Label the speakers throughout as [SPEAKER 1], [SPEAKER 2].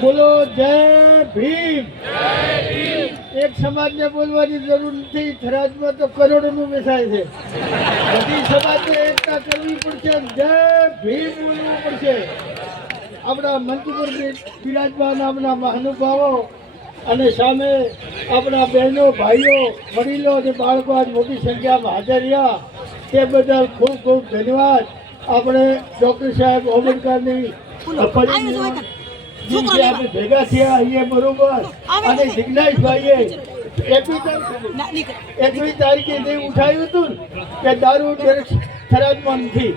[SPEAKER 1] બોલો જય ભીમ. એક સમાજને બોલવાની જરૂર નથી થરાદમાં તો કરોડોનું બેસાય છે. બધી સમાજને એકતા કરવી પડશે જય ભીમ બોલવું પડશે. આપણા મંત્રીપુર બિરાજમાન આપણા મહાનુભાવો અને સામે આપણા બહેનો, ભાઈઓ, વડીલો અને બાળકો આજ મોટી સંખ્યામાં હાજર રહ્યા. તે બદલ ખૂબ ખૂબ ધન્યવાદ. આપણે ડૉક્ટર સાહેબ પરિણીમાં જે આપણે ભેગા થયા અહીંયા બરોબર. અને જિજ્ઞાસભાઈએ એકવી તારીખે એકવી તારીખે જે ઉઠાવ્યું હતું કે દારૂ ખરાબમાં નથી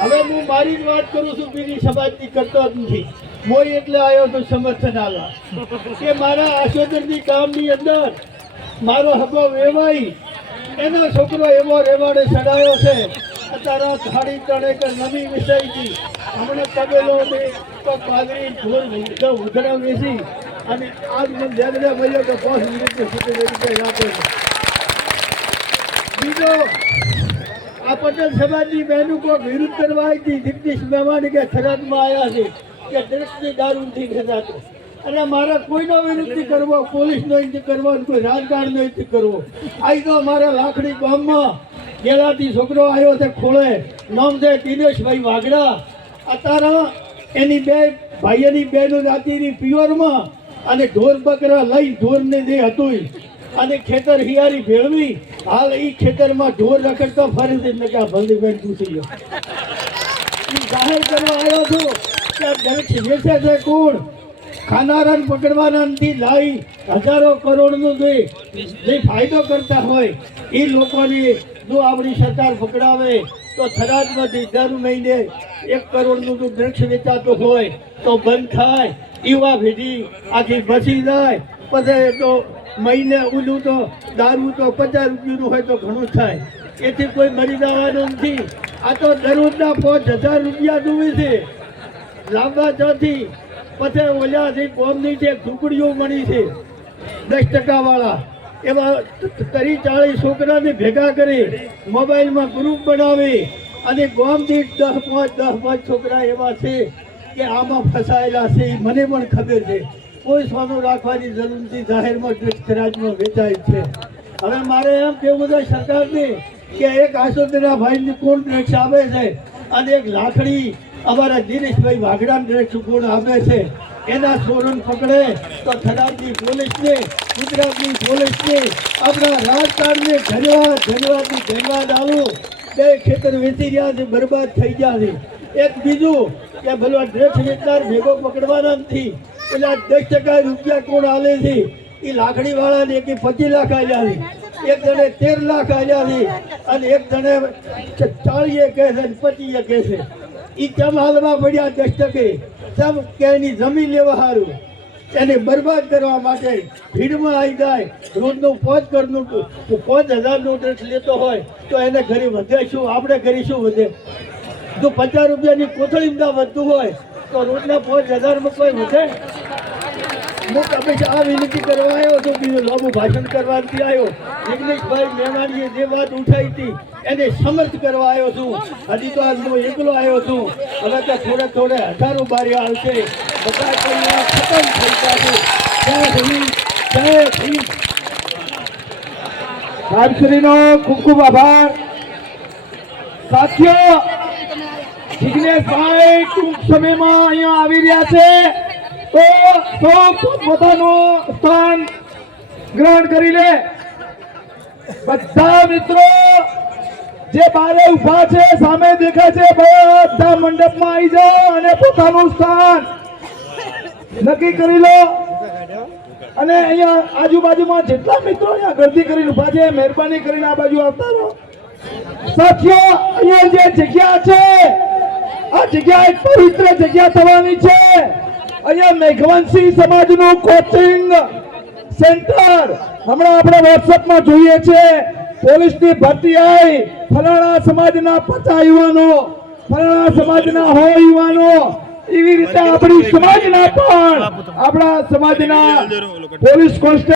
[SPEAKER 1] હવે હું મારી જ વાત કરું છું બીજી સમાજની કરતો જ નથી. મોય એટલે આવ્યો તો સમર્થન આલા કે મારા આશોદરની કામની અંદર મારો હબો વેવાઈ. એનો છોકરો એવો રેવાડે ચડાયો છે. અત્યારે થાળી તળે કે નવી વિષયથી હમણાં તબેલો તો પાદરી ઢોર ઉધડા વેચી અને આજ મને જાગડા મળ્યો કે પાંચ મિનિટ સુધી રીતે આપે છે બીજો આ પટેલ સમાજની બહેનો કોઈ વિરુદ્ધ કરવા આવી હતી. જગદીશ મહેમાન કે થરાદમાં આવ્યા છે કે દ્રષ્ટિ દારૂ નથી ખેંચાતો અને મારા કોઈનો વિરુદ્ધ કરવો, પોલીસનો નથી કરવો કોઈ રાજકારણનો નથી કરવો. આઈ તો મારા લાખડી ગામમાં ગેલાથી છોકરો આવ્યો છે ખોળે. નામ છે દિનેશભાઈ વાગડા અત્યારે એની બે ભાઈઓની બેનો જાતિની પિયોરમાં અને ઢોર બકરા લઈ ઢોરને જે હતું અને ખેતર હિયારી ભેળવી. હાલ એ ખેતરમાં ઢોર રખડતા ફરે છે. એટલે કે આ ભલદીભાઈ પૂછી ગયો જાહેર કરવા આવ્યો છું કે આ દરેક વેચે છે કોણ? ખાનારાને પકડવાના નથી લાવી હજારો કરોડનું જે ફાયદો કરતા હોય એ લોકોની જો આપણી સરકાર પકડાવે તો થરાદમાંથી દર મહિને એક કરોડનું જો દ્રક્ષ વેચાતું હોય, તો બંધ થાય. યુવા ભેટી આખી બસી જાય. પછી તો મહિને ઓલું તો, દારૂ તો પચાસ રૂપિયાનું હોય તો ઘણું થાય. એથી કોઈ મરી જવાનું નથી. આ તો દરરોજના પાંચ હજાર રૂપિયા ડૂબે છે. લાંબા ચોથી પછી ઓલાથી કોમની છે ઝૂંપડીઓ મળી છે, દસ ટકા વાળા એવા તરી ચાલીસ છોકરાને ભેગા કરી મોબાઈલમાં ગ્રુપ બનાવી અને ગામથી દસ પાંચ દસ પાંચ છોકરા એવા છે કે આમાં ફસાયેલા છે મને પણ ખબર છે. કોઈ સોનું રાખવાની જરૂર નથી, જાહેરમાં ખરાજમાં વેચાય છે. હવે મારે એમ કેવું છે સરકારને કે એક આસોદના ભાઈની કોણ ડ્રગ્સ આવે છે અને એક લાકડી અમારા દિનેશભાઈ વાઘડા ડ્રગ્સ કોણ આપે છે. એના સોરણ પકડે તો થરાદની પોલીસને, ગુજરાતની પોલીસને, આપણા રાજકારણને ધન્યવાદ ધન્યવાદની ધન્યવાદ આવું બે ખેતર વેચી રહ્યા છે, બરબાદ થઈ ગયા છે. એક બીજું કે ભલે ડ્રેસ વેચનાર ભેગો પકડવાના નથી. એટલે દસ ટકા રૂપિયા કોણ આવે છે? એ લાકડી વાળાને એક પચીસ લાખ આવ્યા છે. એક જણે તેર લાખ આવ્યા છે. અને એક જણે ચાળીએ કહે છે અને પચીએ કહે છે. એ ચમ હાલમાં પડ્યા દસ્તકે? ચમ કે એની જમીન લેવા સારું એને બરબાદ કરવા માટે ભીડમાં આવી જાય. રોજનું પાંચ કરનું પાંચ હજારનું ડ્રેસ લેતો હોય, તો એને ઘરે વધે શું? આપણે શું વધે? જો પચાસ રૂપિયાની કોથળી વધતું હોય, તો રોજના પાંચ હજારમાં કોઈ વધે? હું તમે આ વિનંતી કરવા આવ્યો, તો બીજું લાંબુ ભાષણ કરવા નથી આવ્યો. જગદીશભાઈ મેવાણીએ જે વાત ઉઠાવી હતી, એને સમર્થ કરવા આવ્યો છું. હજી એકલો આવ્યો છું. હવે તો થોડે થોડે હજારો બારી આવશે. બધા ખતમ થઈ છે જય ભીમ, જય
[SPEAKER 2] સાથીઓ, જિગ્નેશભાઈ ટૂંક સમયમાં અહીંયા આવી રહ્યા છે. તો પોતાનું સ્થાન ગ્રહણ કરી લે. બધા મિત્રો જે બારે ઊભા છે, સામે દેખાય છે, બધા મંડપમાં આવી જાઓ અને પોતાનું સ્થાન નક્કી કરી લો. અને અહીંયા આજુબાજુમાં જેટલા મિત્રો અહીંયા ગરદી કરીને ઊભા છે, મહેરબાની કરીને આ બાજુ આવતા રહો. સાથીઓ, અહીંયા જે જગ્યા છે, આ જગ્યા એક પવિત્ર જગ્યા થવાની છે. અહીંયા મેઘવંશી સમાજનું કોચિંગ સેન્ટર હમણાં આપણે વોટ્સઅપમાં જોઈએ છે પોલીસની ભરતી આવી ફલાણા સમાજના પચા યુવાનો ફલાણા સમાજના હો યુવાનો. એવી રીતે આપણી સમાજના પણ આપણા સમાજના પોલીસ કોન્સ્ટેબલ